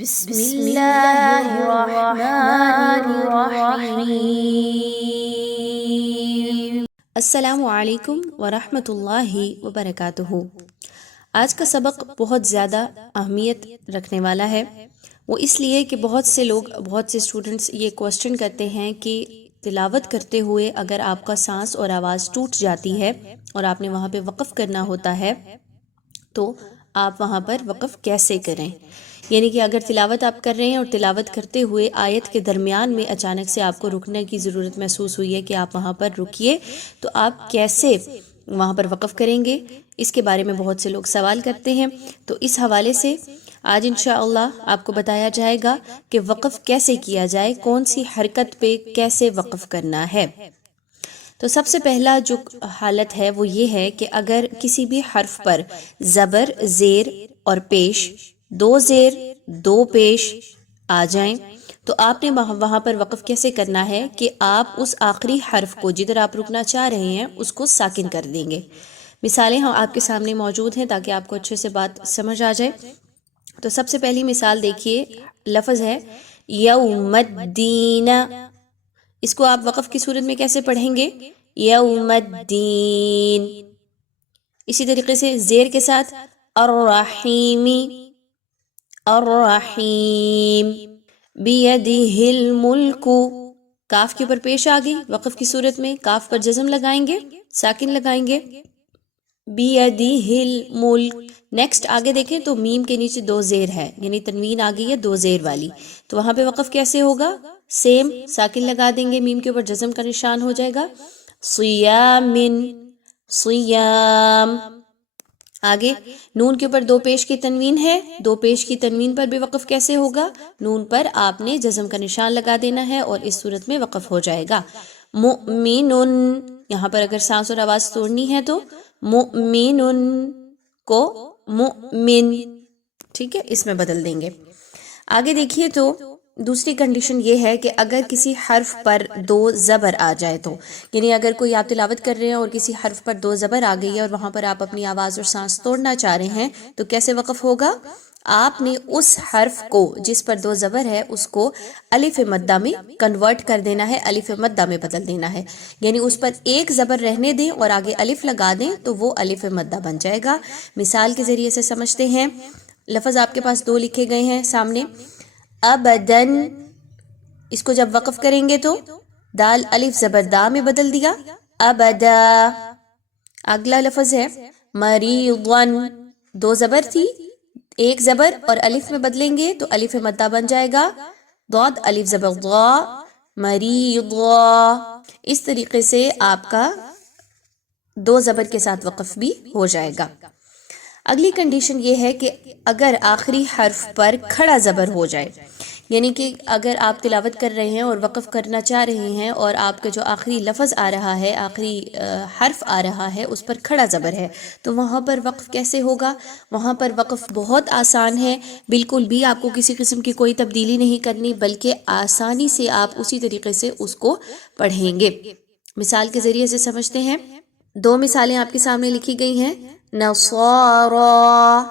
بسم اللہ الرحمن الرحیم۔ السلام علیکم ورحمۃ اللہ وبرکاتہ۔ آج کا سبق بہت زیادہ اہمیت رکھنے والا ہے، وہ اس لیے کہ بہت سے اسٹوڈنٹس یہ کوسچن کرتے ہیں کہ تلاوت کرتے ہوئے اگر آپ کا سانس اور آواز ٹوٹ جاتی ہے اور آپ نے وہاں پہ وقف کرنا ہوتا ہے تو آپ وہاں پر وقف کیسے کریں، یعنی کہ اگر تلاوت آپ کر رہے ہیں اور تلاوت کرتے ہوئے آیت کے درمیان میں اچانک سے آپ کو رکنے کی ضرورت محسوس ہوئی ہے کہ آپ وہاں پر رکیے، تو آپ کیسے وہاں پر وقف کریں گے، اس کے بارے میں بہت سے لوگ سوال کرتے ہیں۔ تو اس حوالے سے آج انشاءاللہ آپ کو بتایا جائے گا کہ وقف کیسے کیا جائے، کون سی حرکت پہ کیسے وقف کرنا ہے۔ تو سب سے پہلا جو حالت ہے وہ یہ ہے کہ اگر کسی بھی حرف پر زبر، زیر اور پیش، دو زیر دو پیش آ جائیں تو آپ نے وہاں پر وقف کیسے کرنا ہے کہ آپ اس آخری حرف کو جدھر آپ رکنا چاہ رہے ہیں اس کو ساکن کر دیں گے۔ مثالیں ہم آپ کے سامنے موجود ہیں تاکہ آپ کو اچھے سے بات سمجھ آ جائے۔ تو سب سے پہلی مثال دیکھیے، لفظ ہے یوم الدین، اس کو آپ وقف کی صورت میں کیسے پڑھیں گے؟ یوم الدین۔ اسی طریقے سے زیر کے ساتھ الرحیمی، الرحیم، بیدہ الملک، کاف کے اوپر پیش آ گئی وقف کی صورت میں، کاف پر جزم لگائیں گے، ساکن لگائیں گے، بیدہ الملک۔ نیکسٹ آگے دیکھیں تو میم کے نیچے دو زیر ہے، یعنی تنوین آ گئی ہے دو زیر والی، تو وہاں پہ وقف کیسے ہوگا؟ سیم ساکن لگا دیں گے، میم کے اوپر جزم کا نشان ہو جائے گا، صیامن، صیام۔ آگے نون کے اوپر دو پیش کی تنوین ہے، دو پیش کی تنوین پر بھی وقف کیسے ہوگا؟ نون پر آپ نے جزم کا نشان لگا دینا ہے اور اس صورت میں وقف ہو جائے گا۔ مؤمنن، یہاں پر اگر سانس اور آواز توڑنی ہے تو مؤمنن کو مؤمن، ٹھیک ہے، اس میں بدل دیں گے۔ آگے دیکھیے تو دوسری کنڈیشن یہ ہے کہ اگر کسی حرف پر دو زبر آ جائے تو، یعنی اگر کوئی آپ تلاوت کر رہے ہیں اور کسی حرف پر دو زبر آ گئی ہے اور وہاں پر آپ اپنی آواز اور سانس توڑنا چاہ رہے ہیں تو کیسے وقف ہوگا؟ آپ نے اس حرف کو جس پر دو زبر ہے اس کو الف مدہ میں کنورٹ کر دینا ہے، الف مدہ میں بدل دینا ہے، یعنی اس پر ایک زبر رہنے دیں اور آگے الف لگا دیں تو وہ الف مدہ بن جائے گا۔ مثال کے ذریعے سے سمجھتے ہیں، لفظ آپ کے پاس دو لکھے گئے ہیں سامنے، ابدن، اس کو جب وقف کریں گے تو دال الف زبر دا میں بدل دیا، ابدا۔ اگلا لفظ ہے مریضن، دو زبر تھی، ایک زبر اور الف میں بدلیں گے تو الف مدہ بن جائے گا، ضاد الف زبر ضا، مریضا۔ اس طریقے سے آپ کا دو زبر کے ساتھ وقف بھی ہو جائے گا۔ اگلی کنڈیشن یہ ہے کہ اگر آخری حرف پر کھڑا زبر ہو جائے، یعنی کہ اگر آپ تلاوت کر رہے ہیں اور وقف کرنا چاہ رہے ہیں اور آپ کا جو آخری لفظ آ رہا ہے، آخری حرف آ رہا ہے، اس پر کھڑا زبر ہے تو وہاں پر وقف کیسے ہوگا؟ وہاں پر وقف بہت آسان ہے، بالکل بھی آپ کو کسی قسم کی کوئی تبدیلی نہیں کرنی، بلکہ آسانی سے آپ اسی طریقے سے اس کو پڑھیں گے۔ مثال کے ذریعے سے سمجھتے ہیں، دو مثالیں آپ کے سامنے لکھی گئی ہیں، نصارا،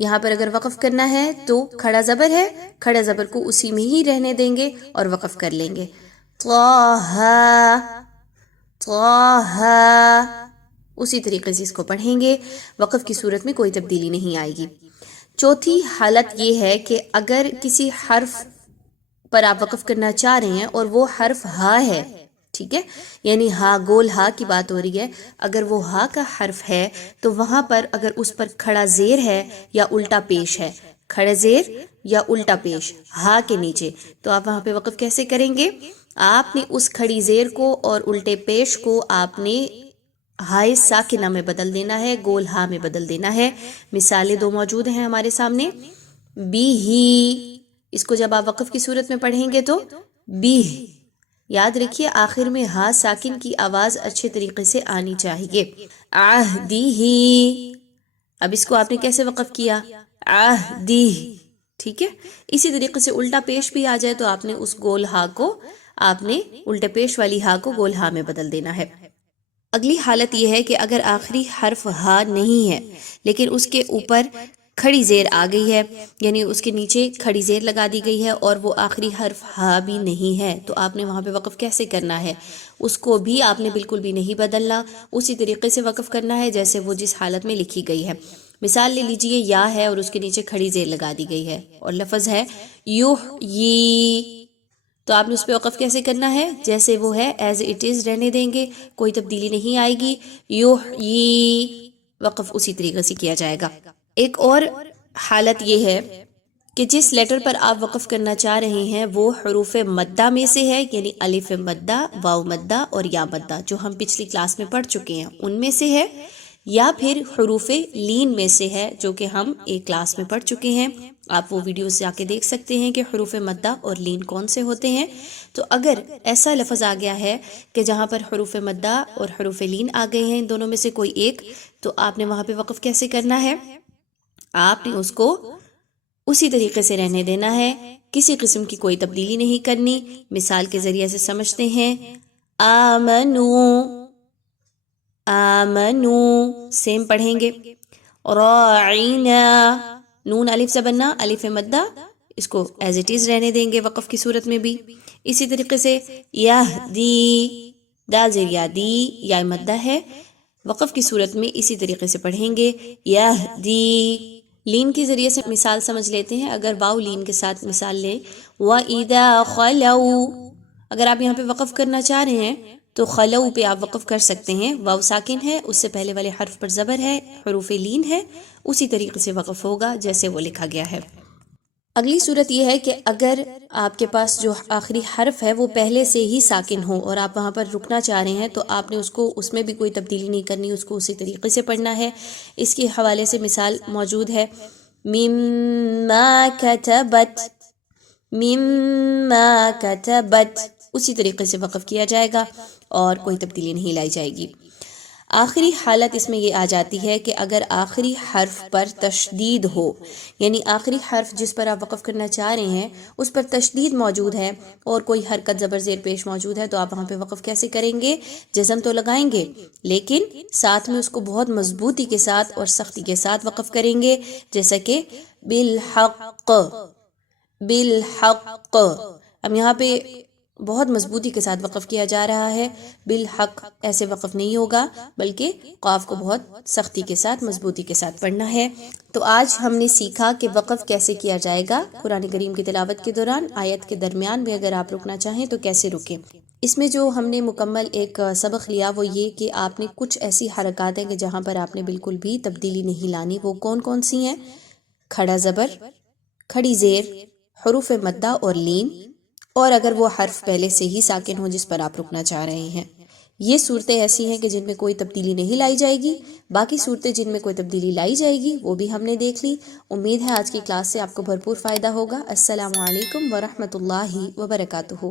یہاں پر اگر وقف کرنا ہے تو کھڑا زبر ہے، کھڑا زبر کو اسی میں ہی رہنے دیں گے اور وقف کر لیں گے، طہ، طہ، اسی طریقے سے اس کو پڑھیں گے، وقف کی صورت میں کوئی تبدیلی نہیں آئے گی۔ چوتھی حالت یہ ہے کہ اگر کسی حرف پر آپ وقف کرنا چاہ رہے ہیں اور وہ حرف ہا ہے، ٹھیک ہے، یعنی ہا، گول ہا کی بات ہو رہی ہے، اگر وہ ہا کا حرف ہے تو وہاں پر اگر اس پر کھڑا زیر ہے یا الٹا پیش ہے، کھڑے زیر یا الٹا پیش ہا کے نیچے، تو آپ وہاں پہ وقف کیسے کریں گے؟ آپ نے اس کھڑی زیر کو اور الٹے پیش کو آپ نے ہائے ساکنہ میں بدل دینا ہے، گول ہا میں بدل دینا ہے۔ مثالیں دو موجود ہیں ہمارے سامنے، بی ہی، اس کو جب آپ وقف کی صورت میں پڑھیں گے تو بی، یاد رکھیے آخر میں ہا ساکن کی آواز اچھے طریقے سے آنی چاہیے، عہدی ہی، اب اس کو آپ نے کیسے وقف کیا؟ عہدی، ٹھیک ہے۔ اسی طریقے سے الٹا پیش بھی آ جائے تو آپ نے اس گول ہا کو، آپ نے الٹے پیش والی ہا کو گول ہا میں بدل دینا ہے۔ اگلی حالت یہ ہے کہ اگر آخری حرف ہا نہیں ہے لیکن اس کے اوپر کھڑی زیر آ گئی ہے، یعنی اس کے نیچے کھڑی زیر لگا دی گئی ہے اور وہ آخری حرف ہا بھی نہیں ہے، تو آپ نے وہاں پہ وقف کیسے کرنا ہے؟ اس کو بھی آپ نے بالکل بھی نہیں بدلنا، اسی طریقے سے وقف کرنا ہے جیسے وہ جس حالت میں لکھی گئی ہے۔ مثال لے لیجئے، یا ہے اور اس کے نیچے کھڑی زیر لگا دی گئی ہے اور لفظ ہے یحیی، تو آپ نے اس پہ وقف کیسے کرنا ہے؟ جیسے وہ ہے ایز اٹ از رہنے دیں گے، کوئی تبدیلی نہیں آئے گی، یحیی، وقف اسی طریقے سے کیا جائے گا۔ ایک اور حالت یہ ہے کہ جس لیٹر پر آپ وقف کرنا چاہ رہے ہیں وہ حروف مدہ میں سے ہے، یعنی الف مدہ، واو مدہ اور یا مدہ، جو ہم پچھلی کلاس میں پڑھ چکے ہیں ان میں سے ہے، یا پھر حروف لین میں سے ہے جو کہ ہم ایک کلاس میں پڑھ چکے ہیں۔ آپ وہ ویڈیوز جا کے دیکھ سکتے ہیں کہ حروف مدہ اور لین کون سے ہوتے ہیں۔ تو اگر ایسا لفظ آ گیا ہے کہ جہاں پر حروف مدہ اور حروف لین آ گئے ہیں، ان دونوں میں سے کوئی ایک، تو آپ نے وہاں پہ وقف کیسے کرنا ہے؟ آپ نے اس کو اسی طریقے سے رہنے دینا ہے، کسی قسم کی کوئی تبدیلی نہیں کرنی۔ مثال کے ذریعے سے سمجھتے ہیں، آمنو، آمنو سیم پڑھیں گے، راعینا، نون الف سے بننا، الف مدہ، اس کو ایز اٹ از رہنے دیں گے وقف کی صورت میں بھی۔ اسی طریقے سے یہدی، دال زیر یا دی، یا مدہ ہے، وقف کی صورت میں اسی طریقے سے پڑھیں گے، یہدی۔ لین کے ذریعے سے مثال سمجھ لیتے ہیں، اگر واو لین کے ساتھ مثال لیں، وَإِذَا خَلَوْا، اگر آپ یہاں پہ وقف کرنا چاہ رہے ہیں تو خلو پہ آپ وقف کر سکتے ہیں، واو ساکن ہے، اس سے پہلے والے حرف پر زبر ہے، حروف لین ہے، اسی طریقے سے وقف ہوگا جیسے وہ لکھا گیا ہے۔ اگلی صورت یہ ہے کہ اگر آپ کے پاس جو آخری حرف ہے وہ پہلے سے ہی ساکن ہو اور آپ وہاں پر رکنا چاہ رہے ہیں، تو آپ نے اس میں بھی کوئی تبدیلی نہیں کرنی، اس کو اسی طریقے سے پڑھنا ہے۔ اس کے حوالے سے مثال موجود ہے، مما کتبت، مما کتبت، اسی طریقے سے وقف کیا جائے گا اور کوئی تبدیلی نہیں لائی جائے گی۔ آخری حالت اس میں یہ آ جاتی ہے کہ اگر آخری حرف پر تشدید ہو، یعنی آخری حرف جس پر آپ وقف کرنا چاہ رہے ہیں اس پر تشدید موجود ہے اور کوئی حرکت زبر زیر پیش موجود ہے، تو آپ وہاں پہ وقف کیسے کریں گے؟ جزم تو لگائیں گے لیکن ساتھ میں اس کو بہت مضبوطی کے ساتھ اور سختی کے ساتھ وقف کریں گے، جیسا کہ بالحق، بالحق، اب یہاں پہ بہت مضبوطی کے ساتھ وقف کیا جا رہا ہے، بالحق ایسے وقف نہیں ہوگا بلکہ قاف کو بہت سختی کے ساتھ مضبوطی کے ساتھ پڑھنا ہے۔ تو آج ہم نے سیکھا کہ وقف کیسے کیا جائے گا، قرآن کریم کی تلاوت کے دوران آیت کے درمیان میں اگر آپ رکنا چاہیں تو کیسے رکیں۔ اس میں جو ہم نے مکمل ایک سبق لیا وہ یہ کہ آپ نے کچھ ایسی حرکات ہیں کہ جہاں پر آپ نے بالکل بھی تبدیلی نہیں لانی، وہ کون کون سی ہیں؟ کھڑا زبر، کھڑی زیر، حروف مدہ اور لین، اور اگر وہ حرف پہلے سے ہی ساکن ہو جس پر آپ رکنا چاہ رہے ہیں۔ یہ صورتیں ایسی ہیں کہ جن میں کوئی تبدیلی نہیں لائی جائے گی، باقی صورتیں جن میں کوئی تبدیلی لائی جائے گی وہ بھی ہم نے دیکھ لی۔ امید ہے آج کی کلاس سے آپ کو بھرپور فائدہ ہوگا۔ السلام علیکم ورحمۃ اللہ وبرکاتہ۔